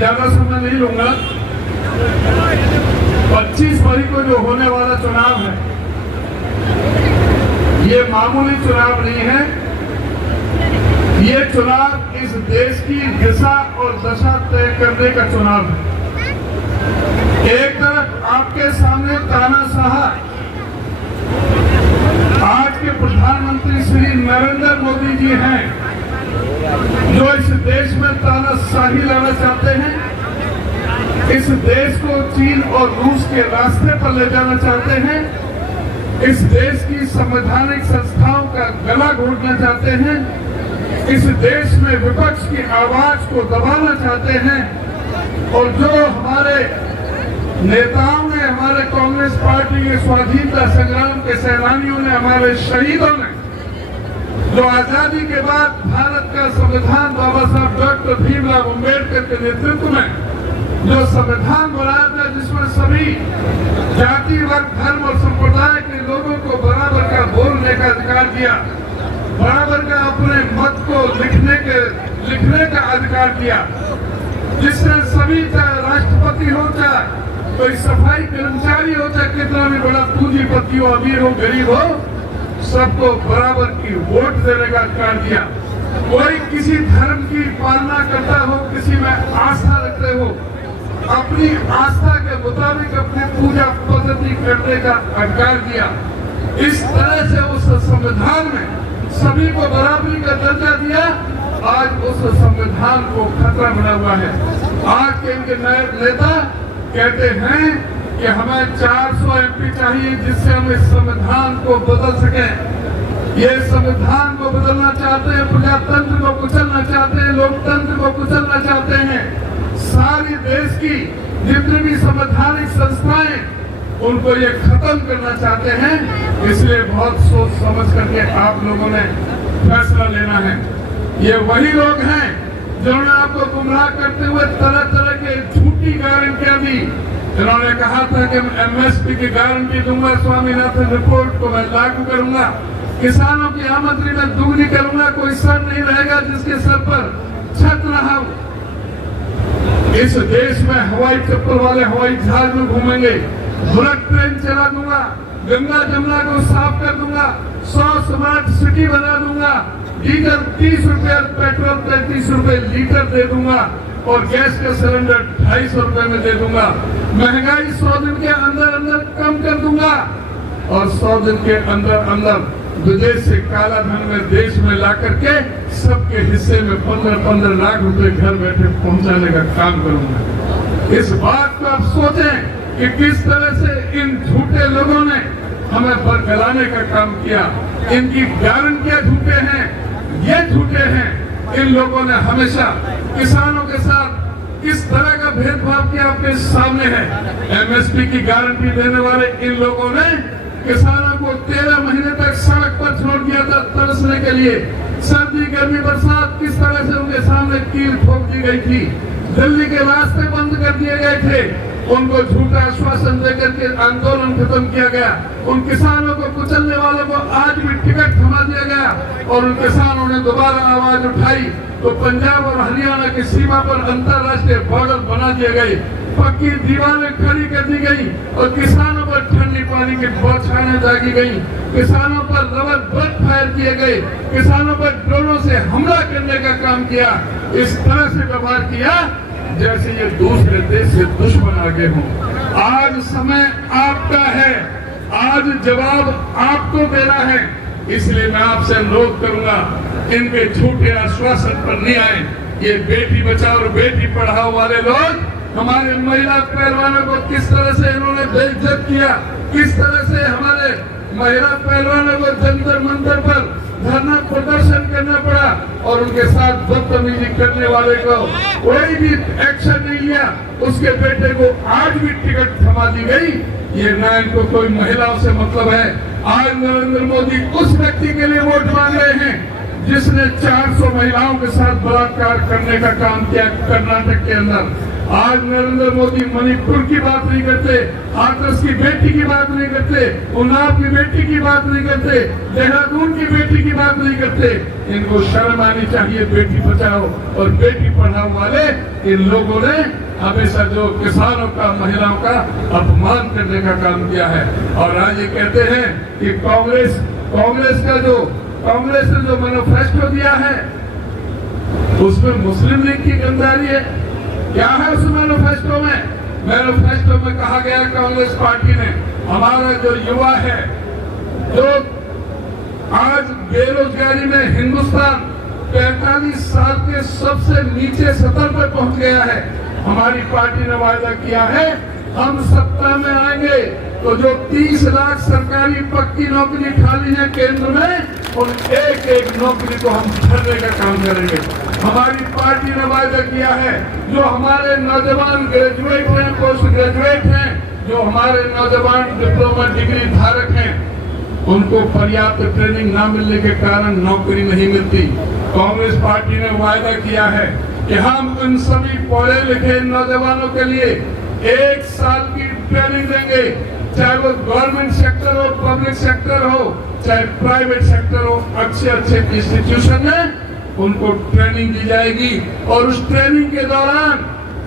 ज्यादा समय नहीं लूंगा। 25 फरवरी को जो होने वाला चुनाव है, ये मामूली चुनाव नहीं है। ये चुनाव इस देश की दिशा और दशा तय करने का चुनाव है। एक तरफ आपके सामने तानाशाह आज के प्रधानमंत्री श्री नरेंद्र मोदी जी हैं, जो इस देश में तानाशाही लाना चाहते हैं, इस देश को चीन और रूस के रास्ते पर ले जाना चाहते हैं, इस देश की संवैधानिक संस्थाओं का गला घोटना चाहते हैं, इस देश में विपक्ष की आवाज को दबाना चाहते हैं। और जो हमारे नेताओं ने, हमारे कांग्रेस पार्टी के स्वाधीनता संग्राम के सेनानियों ने, हमारे शहीदों ने, जो आजादी के बाद भारत का संविधान बाबा साहब डॉक्टर भीमराव अम्बेडकर के नेतृत्व में जो संविधान बनाया था, जिसमें सभी जाति, वर्ग, धर्म और संप्रदाय के लोगों को बराबर का बोलने का अधिकार दिया, बराबर का अपने मत को लिखने का अधिकार दिया, जिसने सभी, चाहे राष्ट्रपति हो, चाहे कोई सफाई कर्मचारी हो, चाहे कितना भी बड़ा पूंजीपति हो, अमीर हो, गरीब हो, सबको बराबर की वोट देने का अधिकार दिया। कोई किसी धर्म की पालना करता हो, किसी में आस्था रखते हो, अपनी आस्था के मुताबिक अपनी पूजा पद्धति करने का अधिकार दिया। इस तरह से उस संविधान में सभी को बराबरी का दर्जा दिया। आज उस संविधान को खतरा बना हुआ है। आज के इनके नए नेता कहते हैं कि हमें 400 MP चाहिए, जिससे हम इस संविधान को बदल सकें। ये संविधान को बदलना चाहते हैं, प्रजातंत्र को कुचलना चाहते हैं, लोकतंत्र को कुचलना चाहते हैं। सारी देश की जितनी भी संवैधानिक संस्थाएं, उनको ये खत्म करना चाहते हैं। इसलिए बहुत सोच समझ करके आप लोगों ने फैसला लेना है। ये वही लोग हैं जिन्होंने आपको गुमराह करते हुए तरह तरह के झूठी गारंटियां दी। इन्होंने कहा था कि मैं MSP की गारंटी दूंगा, स्वामीनाथन रिपोर्ट को मैं लागू करूंगा, किसानों की आमदनी में दुगनी करूंगा, कोई सर नहीं रहेगा जिसके सर पर छत रहा हो। इस देश में हवाई चप्पल वाले हवाई जहाज में घूमेंगे, बुलेट ट्रेन चला दूंगा, गंगा जमुना को साफ कर दूंगा, 100 स्मार्ट सिटी बना दूंगा, डीजल 30 रुपए, पेट्रोल 35 रुपए लीटर दे दूंगा और गैस का सिलेंडर 250 रुपए में दे दूंगा। महंगाई 100 दिन के अंदर अंदर कम कर दूंगा और 100 दिन के अंदर अंदर विदेश से काला धन में देश में ला करके सबके हिस्से में 15-15 लाख रुपए घर बैठे पहुंचाने का काम करूंगा। इस बात को आप सोचें कि किस तरह से इन झूठे लोगों ने हमें बरगलाने का काम किया। इनकी गारंटियां झूठे हैं, ये झूठे हैं। इन लोगों ने हमेशा किसानों के साथ किस तरह का भेदभाव किया आपके सामने है। MSP की गारंटी देने वाले इन लोगों ने किसानों को 13 महीने तक सड़क पर छोड़ दिया था तरसने के लिए। सर्दी, गर्मी, बरसात किस तरह से उनके सामने कील ठोक दी गई थी। दिल्ली के रास्ते बंद कर दिए गए थे, उनको झूठा आश्वासन देकर के आंदोलन खत्म किया गया। उन किसानों को कुचलने वालों को आज भी टिकट थमा दिया गया और उन किसानों ने दोबारा आवाज उठाई तो पंजाब और हरियाणा की सीमा पर अंतर्राष्ट्रीय बॉर्डर बना दिए गए, पक्की दीवारें खड़ी कर दी गई और किसानों पर ठंडी पानी की बौछारें दागी गई, किसानों पर रबर बुलेट फायर किए गए, किसानों पर ड्रोनों से हमला करने का काम किया। इस तरह से व्यवहार किया जैसे ये दूसरे देश से दुश्मन आगे हों। आज समय आपका है, आज जवाब आपको देना है। इसलिए मैं आपसे अनुरोध करूंगा, इनके झूठे आश्वासन पर नहीं आए। ये बेटी बचाओ और बेटी पढ़ाओ वाले लोग हमारे महिला पहलवानों को किस तरह से इन्होंने बेइज्जत किया, किस तरह से हमारे महिला पहलवानों को जंतर मंतर पर धरना प्रदर्शन करना पड़ा और उनके साथ बदतमीजी करने वाले को कोई भी एक्शन नहीं लिया। उसके बेटे को आज भी टिकट थमा दी गई। ये ना इनको कोई महिलाओं से मतलब है। आज नरेंद्र मोदी उस व्यक्ति के लिए वोट मांग रहे हैं जिसने 400 महिलाओं के साथ बलात्कार करने का काम किया कर्नाटक के अंदर। आज नरेंद्र मोदी मणिपुर की बात नहीं करते, हाथरस की बेटी की बात नहीं करते, उन्नाव की बेटी की बात नहीं करते, देहरादून की बेटी की बात नहीं करते। इनको शर्म आनी चाहिए। बेटी बचाओ और बेटी पढ़ाओ वाले इन लोगों ने हमेशा जो किसानों का, महिलाओं का अपमान करने का काम किया है। और आज ये कहते हैं कि कांग्रेस ने जो मैनिफेस्टो दिया है उसमें मुस्लिम लीग की गद्दारी है। क्या है उस मैनिफेस्टो में? मैनिफेस्टो में कहा गया कांग्रेस पार्टी ने हमारा जो युवा है, जो आज बेरोजगारी में हिंदुस्तान 45 साल के सबसे नीचे स्तर पर पहुंच गया है, हमारी पार्टी ने वायदा किया है हम सत्ता में आएंगे तो जो 30 लाख सरकारी पक्की नौकरी खाली है केंद्र में, उन एक एक नौकरी को हम भरने का काम करेंगे। हमारी पार्टी ने वायदा किया है जो हमारे नौजवान ग्रेजुएट हैं, पोस्ट ग्रेजुएट हैं, जो हमारे नौजवान डिप्लोमा डिग्री धारक हैं, उनको पर्याप्त ट्रेनिंग न मिलने के कारण नौकरी नहीं मिलती। कांग्रेस पार्टी ने वायदा किया है कि हम उन सभी पढ़े लिखे नौजवानों के लिए 1 साल की ट्रेनिंग देंगे, चाहे वो गवर्नमेंट सेक्टर हो, पब्लिक सेक्टर हो, चाहे प्राइवेट सेक्टर हो। अच्छे इंस्टीट्यूशन में उनको ट्रेनिंग दी जाएगी और उस ट्रेनिंग के दौरान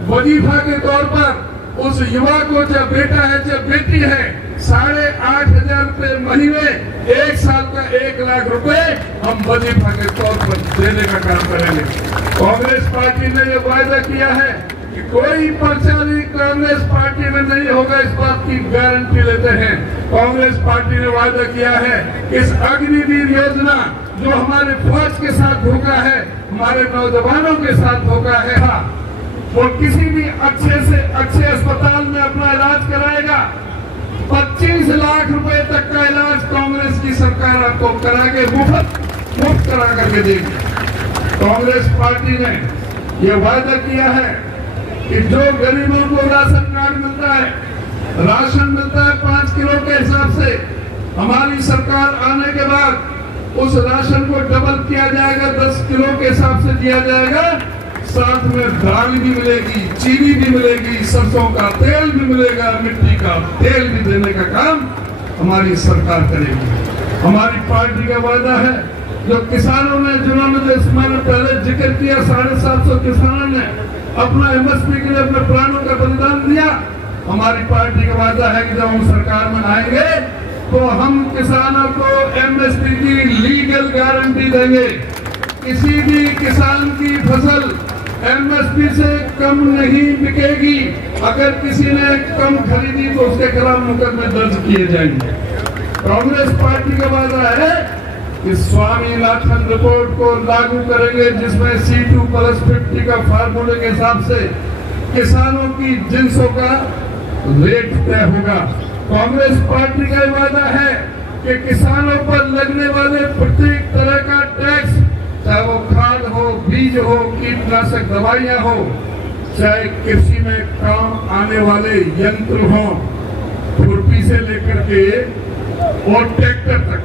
वजीफा के तौर पर उस युवा को, चाहे बेटा है चाहे बेटी है, 8,500 रुपए महीने, 1 साल का 1 लाख रुपए हम वजीफा के तौर पर देने का काम करेंगे। कांग्रेस पार्टी ने यह वायदा किया है कि कोई पर्चा भी कांग्रेस पार्टी में नहीं होगा, इस बात की गारंटी लेते हैं। कांग्रेस पार्टी ने वायदा किया है इस अग्निवीर योजना जो हमारे फौज के साथ धोखा है, हमारे नौजवानों के साथ धोखा है, वो किसी भी अच्छे से अच्छे अस्पताल में अपना इलाज कराएगा। 25 लाख रुपए तक का इलाज कांग्रेस की सरकार आपको करा के मुफ्त करा करके देगी। कांग्रेस पार्टी ने यह वायदा किया है कि जो गरीबों को राशन कार्ड मिलता है, राशन मिलता है 5 किलो के हिसाब से, हमारी सरकार आने के बाद उस राशन को डबल किया जाएगा, 10 किलो के हिसाब से दिया जाएगा। साथ में दाल भी मिलेगी, चीनी भी मिलेगी, सरसों का तेल भी मिलेगा, मिट्टी का तेल भी देने का काम हमारी सरकार करेगी। हमारी पार्टी का वादा है जो किसानों ने, जिन्होंने जो मैंने पहले जिक्र किया, 750 किसानों ने अपना एमएसपी के लिए अपने प्राणों का बलिदान दिया। हमारी पार्टी का वादा है कि जब हम सरकार में आएंगे तो हम किसानों को एमएसपी की लीगल गारंटी देंगे। किसी भी किसान की फसल एमएसपी से कम नहीं बिकेगी। अगर किसी ने कम खरीदी तो उसके खिलाफ मुकदमे दर्ज किए जाएंगे। कांग्रेस पार्टी का वादा है कि स्वामीनाथन रिपोर्ट को लागू करेंगे, जिसमें C2+50 का फार्मूले के हिसाब से किसानों की जिंसों का रेट तय होगा। कांग्रेस पार्टी का वादा है कि किसानों पर लगने वाले प्रत्येक तरह का टैक्स, चाहे वो खाद हो, बीज हो, कीटनाशक दवाइयां हो, चाहे कृषि में काम आने वाले यंत्र हो, खुरपी से लेकर के और ट्रैक्टर तक,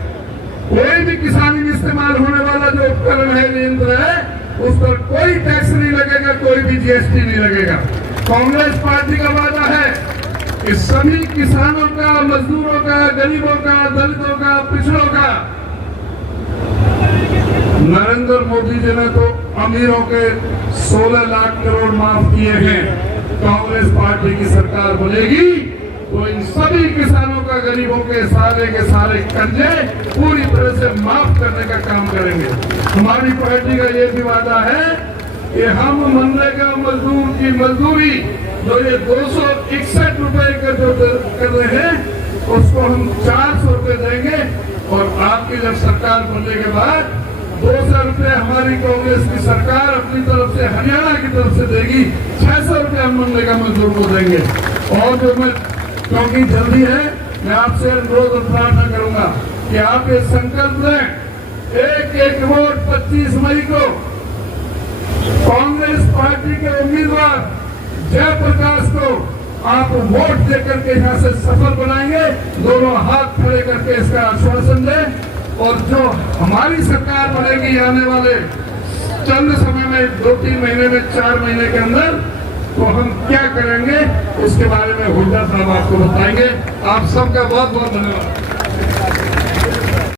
कोई भी किसानी में इस्तेमाल होने वाला जो उपकरण है, यंत्र है, उस पर कोई टैक्स नहीं लगेगा, कोई भी GST नहीं लगेगा। कांग्रेस पार्टी का वादा है कि सभी किसानों का, मजदूरों का, गरीबों का, दलितों का, पिछड़ों का, नरेंद्र मोदी जी ने तो अमीरों के 16 लाख करोड़ माफ किए हैं। कांग्रेस पार्टी की सरकार बनेगी तो इन सभी किसानों का, गरीबों के सारे कर्जे पूरी तरह से माफ करने का काम करेंगे। हमारी पार्टी का ये भी वादा है कि हम मनरेगा मजदूर की मजदूरी जो ये 261 रुपए का जो कर रहे हैं, उसको हम 400 रुपए देंगे। और आपकी जब सरकार बनने के बाद 200 रुपए हमारी कांग्रेस की सरकार अपनी तरफ से, हरियाणा की तरफ से देगी। 600 रुपए हम मनरेगा मजदूर को देंगे। और जो मैं, क्योंकि जल्दी है, मैं आपसे अनुरोध और प्रार्थना करूंगा कि आप ये संकल्प लें, एक वोट 25 मई को कांग्रेस पार्टी के उम्मीदवार जयप्रकाश को आप वोट देकर के यहाँ से सफल बनाएंगे। दोनों हाथ खड़े करके इसका आश्वासन दें। और जो हमारी सरकार बनेगी आने वाले चंद समय में, 2-3 महीने में, 4 महीने के अंदर, तो हम क्या करेंगे उसके बारे में हुड्डा साहब आपको बताएंगे। आप सबका बहुत बहुत धन्यवाद।